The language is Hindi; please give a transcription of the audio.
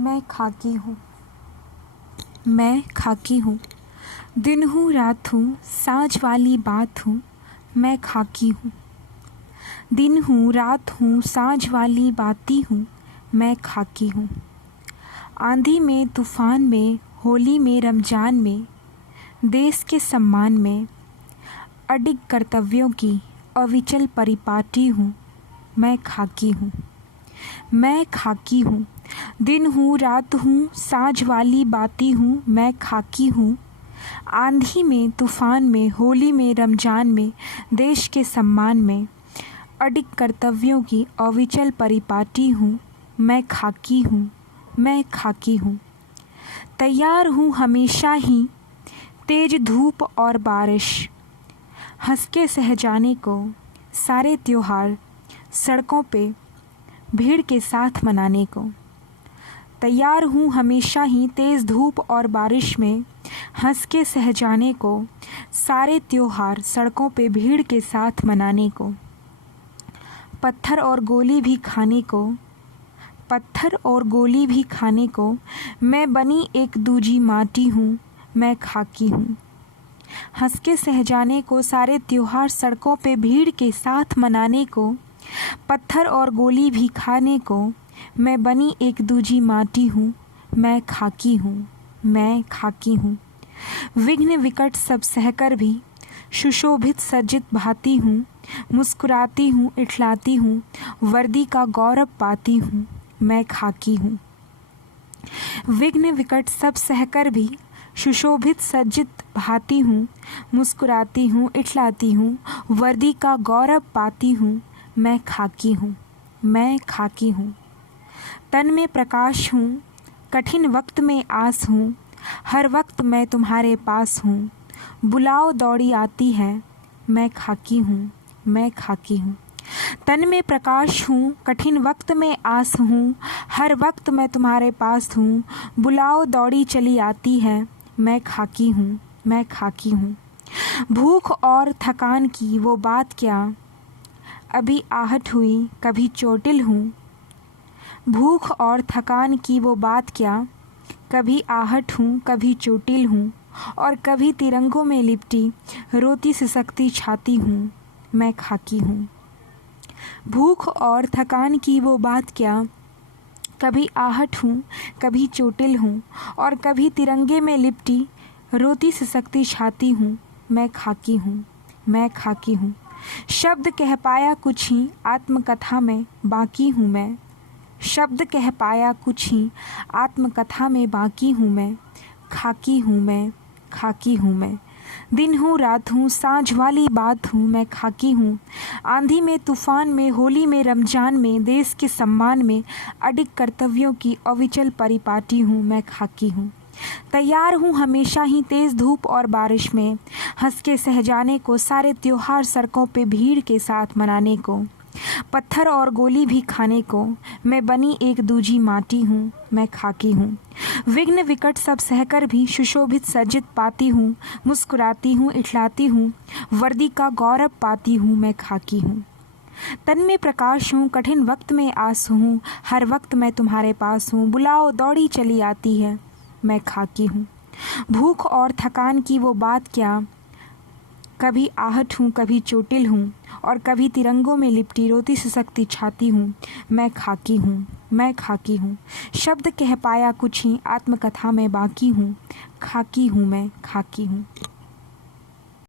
मैं खाकी हूँ, मैं खाकी हूँ। दिन हूँ रात हूँ साँझ वाली बात हूँ, मैं खाकी हूँ। दिन हूँ रात हूँ साँझ वाली बाती हूँ, मैं खाकी हूँ। आंधी में तूफान में होली में रमजान में, देश के सम्मान में अडिग कर्तव्यों की अविचल परिपाटी हूँ, मैं खाकी हूँ। मैं खाकी हूँ। दिन हूँ रात हूँ साँझ वाली बाती हूँ, मैं खाकी हूँ। आंधी में तूफान में होली में रमजान में, देश के सम्मान में अडिग कर्तव्यों की अविचल परिपाटी हूँ, मैं खाकी हूँ। मैं खाकी हूँ। तैयार हूँ हमेशा ही तेज धूप और बारिश, हंस के सह जाने को सारे त्योहार सड़कों पे भीड़ के साथ मनाने को। तैयार हूँ हमेशा ही तेज़ धूप और बारिश में हंस के सह जाने को सारे त्योहार सड़कों पे भीड़ के साथ मनाने को। पत्थर और गोली भी खाने को, पत्थर और गोली भी खाने को मैं बनी एक दूजी माटी हूँ, मैं खाकी हूँ। हंस के सह जाने को सारे त्योहार सड़कों पे भीड़ के साथ मनाने को, पत्थर और गोली भी खाने को मैं बनी एक दूजी माटी हूँ, मैं खाकी हूँ। मैं खाकी हूँ। विघ्न विकट सब सहकर भी सुशोभित सज्जित भाती हूँ, मुस्कुराती हूँ इठलाती हूँ, वर्दी का गौरव पाती हूँ, मैं खाकी हूँ। विघ्न विकट सब सहकर भी सुशोभित सज्जित भाती हूँ, मुस्कुराती हूँ इठलाती हूँ, वर्दी का गौरव पाती हूँ, मैं खाकी हूँ। मैं खाकी हूँ। तन में प्रकाश हूँ, कठिन वक्त में आस हूँ, हर वक्त मैं तुम्हारे पास हूँ, बुलाओ दौड़ी आती है, मैं खाकी हूँ। मैं खाकी हूँ। तन में प्रकाश हूँ, कठिन वक्त में आस हूँ, हर वक्त मैं तुम्हारे पास हूँ, बुलाओ दौड़ी चली आती है, मैं खाकी हूँ। मैं खाकी हूँ। भूख और थकान की वो बात क्या, अभी आहट हुई कभी चोटिल हूँ। भूख और थकान की वो बात क्या, कभी आहट हूँ कभी चोटिल हूँ, और कभी तिरंगों में लिपटी रोती सिसकती छाती हूँ, मैं खाकी हूँ। भूख और थकान की वो बात क्या, कभी आहट हूँ कभी चोटिल हूँ, और कभी तिरंगे में लिपटी रोती सिसकती छाती हूँ, मैं खाकी हूँ। मैं खाकी हूँ। शब्द कह पाया कुछ ही आत्मकथा में बाकी हूँ मैं। शब्द कह पाया कुछ ही आत्मकथा में बाकी हूँ मैं। खाकी हूँ मैं। खाकी हूँ मैं। दिन हूँ रात हूँ साँझ वाली बात हूँ, मैं खाकी हूँ। आंधी में तूफान में होली में रमजान में, देश के सम्मान में अडिग कर्तव्यों की अविचल परिपाटी हूँ, मैं खाकी हूँ। तैयार हूँ हमेशा ही तेज़ धूप और बारिश में हंस के सह जाने को सारे त्योहार सड़कों पे भीड़ के साथ मनाने को। पत्थर और गोली भी खाने को मैं बनी एक दूजी माटी हूँ, मैं खाकी हूँ। विघ्न विकट सब सहकर भी सुशोभित सज्जित पाती हूँ, मुस्कुराती हूँ इठलाती हूँ, वर्दी का गौरव पाती हूँ, मैं खाकी हूँ। तन में प्रकाश हूँ, कठिन वक्त में आस हूँ, हर वक्त मैं तुम्हारे पास हूँ, बुलाओ दौड़ी चली आती है, मैं खाकी हूँ। भूख और थकान की वो बात क्या, कभी आहट हूँ कभी चोटिल हूँ, और कभी तिरंगों में लिपटी रोती सिसकती छाती हूँ, मैं खाकी हूँ। मैं खाकी हूँ। शब्द कह पाया कुछ ही आत्मकथा में बाकी हूँ, खाकी हूँ मैं। खाकी हूँ।